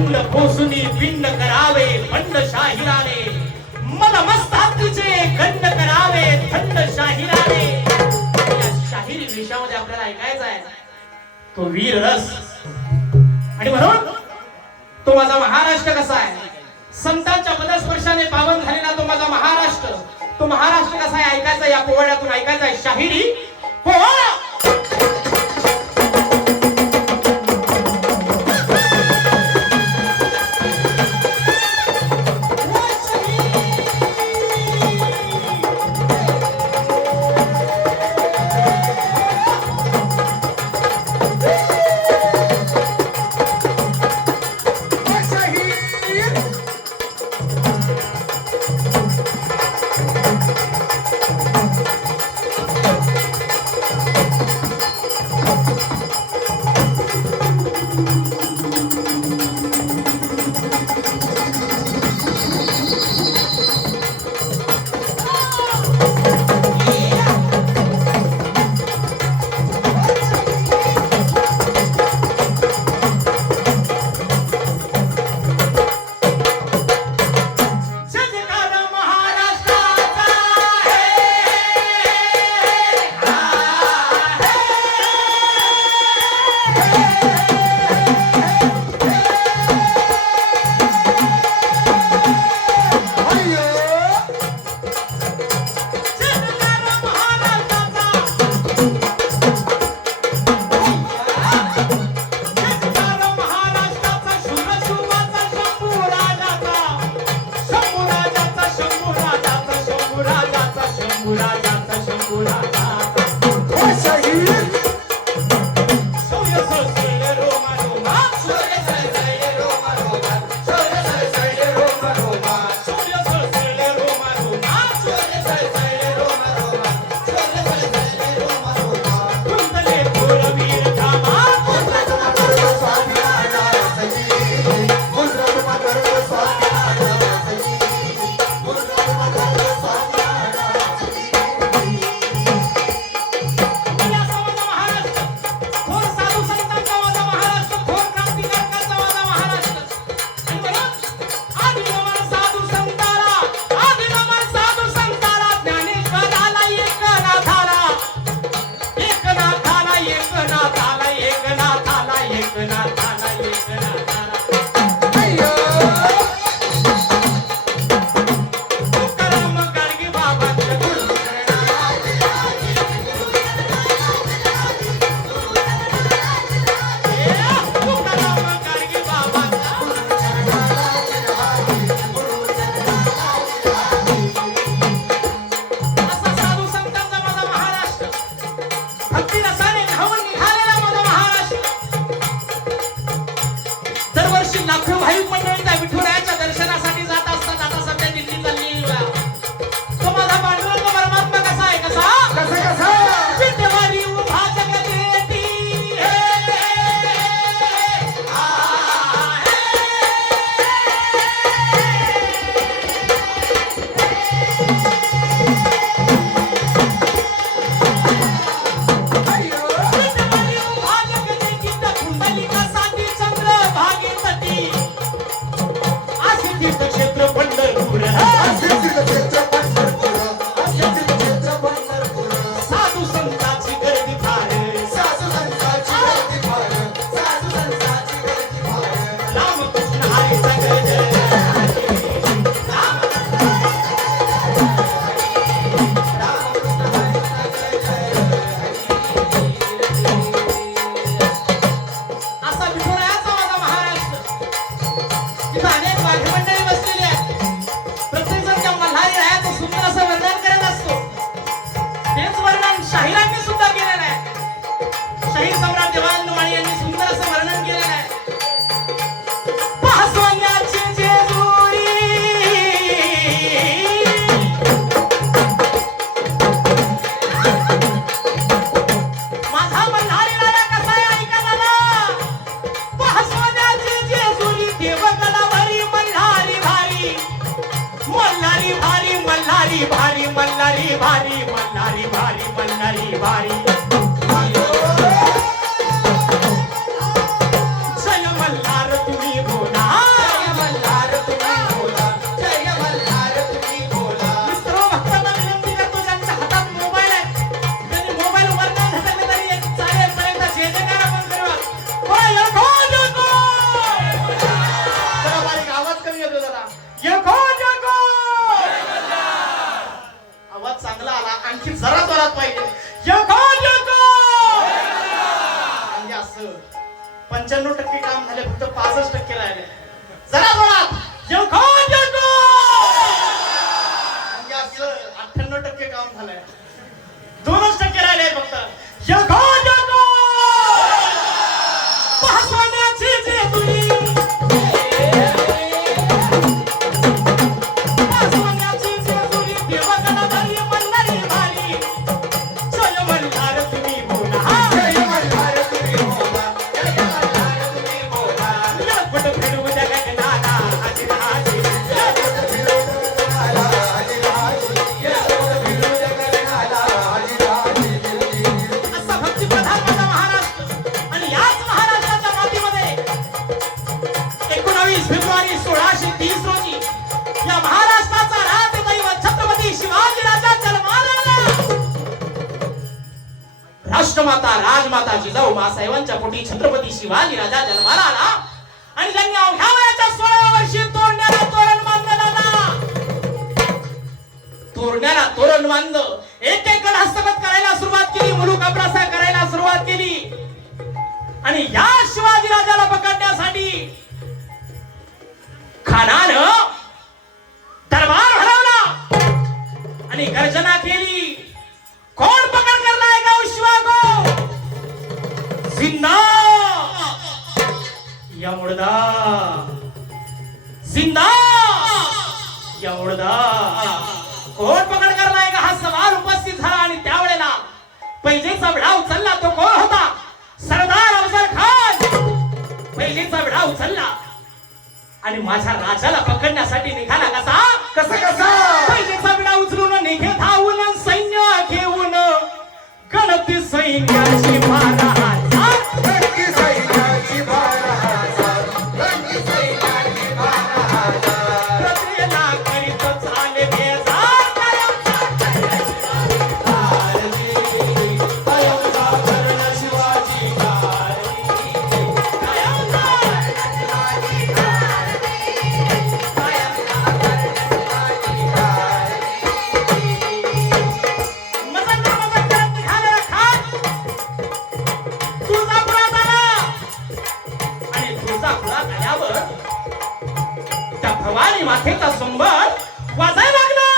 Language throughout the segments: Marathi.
खंड खोसुनी पिंड करावे खंड शाहिराने मन मस्तहातीचे खंड करावे थंड शाहिराने. या शाहिरी विषयामध्ये आपल्याला ऐकायचा आहे तो वीर रस. आणि म्हणून तो माझा महाराष्ट्र कसा आहे, संतांच्या पदस्पर्शाने पावन झालेला तो माझा महाराष्ट्र, तो महाराष्ट्र कसा आहे ऐकायचा, या पोवाड्यातून ऐकायचा आहे शाहिरी पोवाडा. जय मल्हार तुम्ही बोला 95% काम झाले, फक्त 65% राहिले. जरा जोरात जयखो जयखो. 98% काम झालंय, 2% राहिले फक्त. जयखो जयखो. पाहसवानाची जेजुरी, पाहसवानाची जेजुरी, देवगणधरी मंडळी भारी. जय मल्हार तुम्ही बोला, जय मल्हार तुम्ही बोला, जय मल्हार तुम्ही बोला. लपट फिरवू द्या गगनाला हाजीर हाजीर, लपट फिरवू द्या गगनाला हाजीर हाजीर, लपट फिरवू द्या गगनाला हाजीर हाजीर. असा भक्तिप्रधान माझा महाराष्ट्र, आणि याच महाराष्ट्राच्या मातीमध्ये 19 फेब्रुवारी 1630 रोजी या महाराष्ट्राचा राजदैवत छत्रपती शिवाजी राजा जन्माला आला. राष्ट्रमाता राजमाता जिजाऊ मासाहेबांच्या पोटी छत्रपती शिवाजी राजा जन्माला आला, आणि त्यांनी अवघ्या वयाच्या 16व्या वर्षी तोरण्याला तोरण बांधलं. तोरण्याला तोरण बांधलं, एक एक गड हस्तगत करायला सुरुवात केली, मुलूक अभ्यासा करायला सुरुवात केली. आणि या शिवाजी राजाला पकडण्यासाठी खानानं दरबार भरवला आणि गर्जना केली. कोण पकड करलाय गाव शिवागो? जिंदा या मुर्दा, जिंदा या मुर्दा. कोण पकड करलाय का? हा सवाल उपस्थित झाला. आणि त्यावेळेला पैजेचा विडा उचलला तो कोण होता? सरदार अफजल खान. पैजेचा विडा उचलला आणि माझ्या राजाला पकडण्यासाठी निघाला. कसा कसा कसा? पैजेचा विडा उचलून निघे धावून, सैन्य घेऊन गणती सैन्याची 12,000, गणती सैन्याची 12,000, गणती सैन्याची 12,000. प्रत्येला करीत चाले बेजार, कायमचा कर्ण शिवाजी गारदी, कायमचा भवानी मातेचा संबर वाजायला लागला.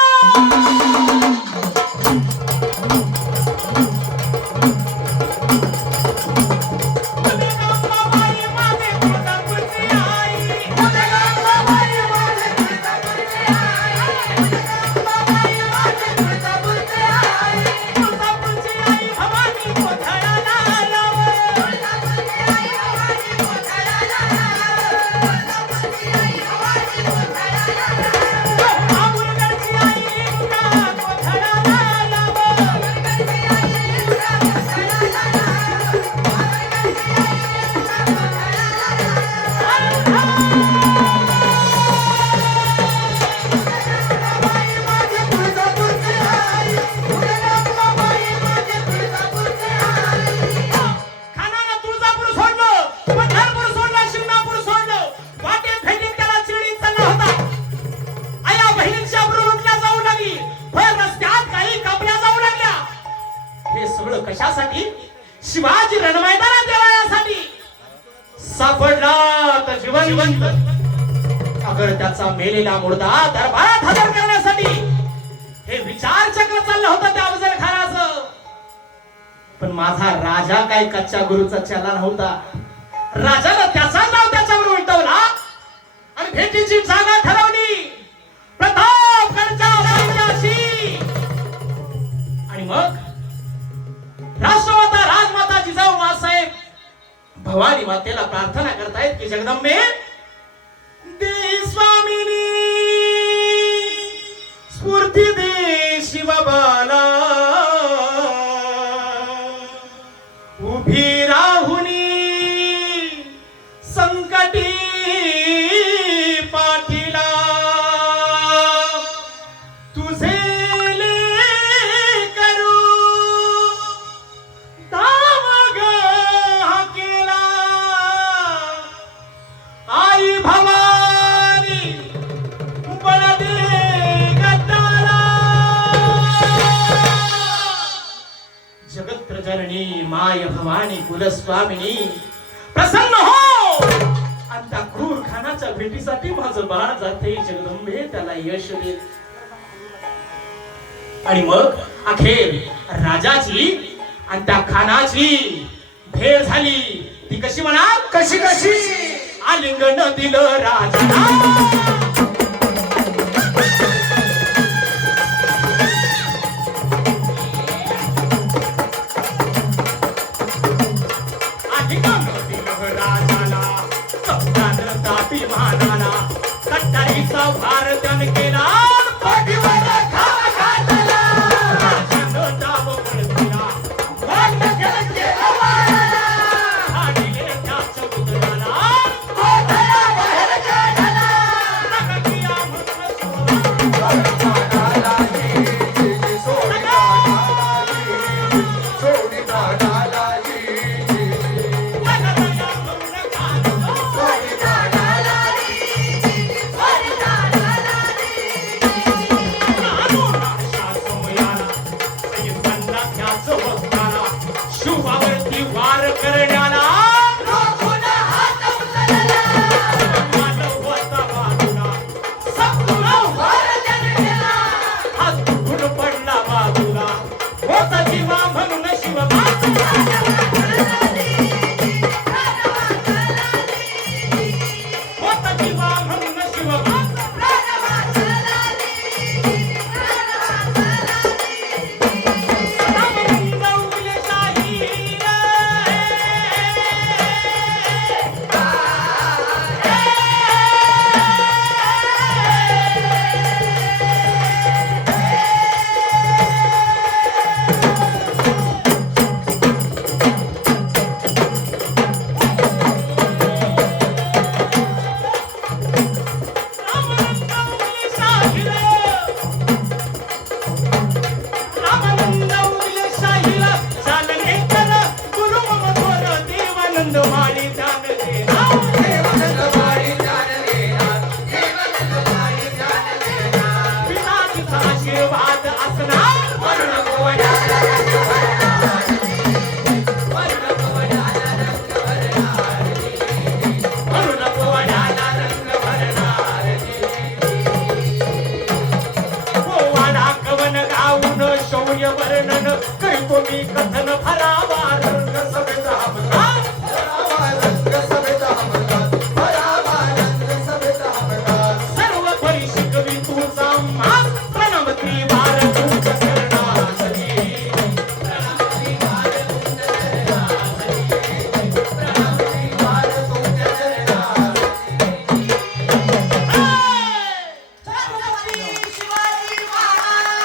कशासाठी? शिवाजी रणमैदानात देवासाठी. सापडला तर जिवंत, अगर त्याचा मेलेला मुर्दा दरबारात हजर करण्यासाठी हे विचार चक्र चाललं होतं त्या अफजल खानाचं. पण माझा राजा काय कच्च्या गुरुचा चला नव्हता. राजाला त्याचा नाव त्याच्यावर उलटवला आणि भेटीची जागा ठरवली प्रतापगडच्या वाड्याशी. आणि मग राष्ट्रमाता राजमाता जिजाऊ मासाहेब भवानी मातेला प्रार्थना करतायत की जगदंबे दे स्वामिनी स्फूर्ती दे शिवबाला, उभी राहुनी संकटी पाठीला, तुझे जननी माय भवानी कुलस्वामिनी प्रसन्न हो भेटीसाठी माझं बाळ जाते जगदंबे त्याला यश दे. आणि मग अखेर राजाची आणि त्या खानाची भेट झाली. ती कशी म्हणा, कशी कशी आलिंगन दिलं राजाला, आलिंगन दिलं राजाला, कप्तान तापी मानाला, कट्टारीचा भार त्यानं केला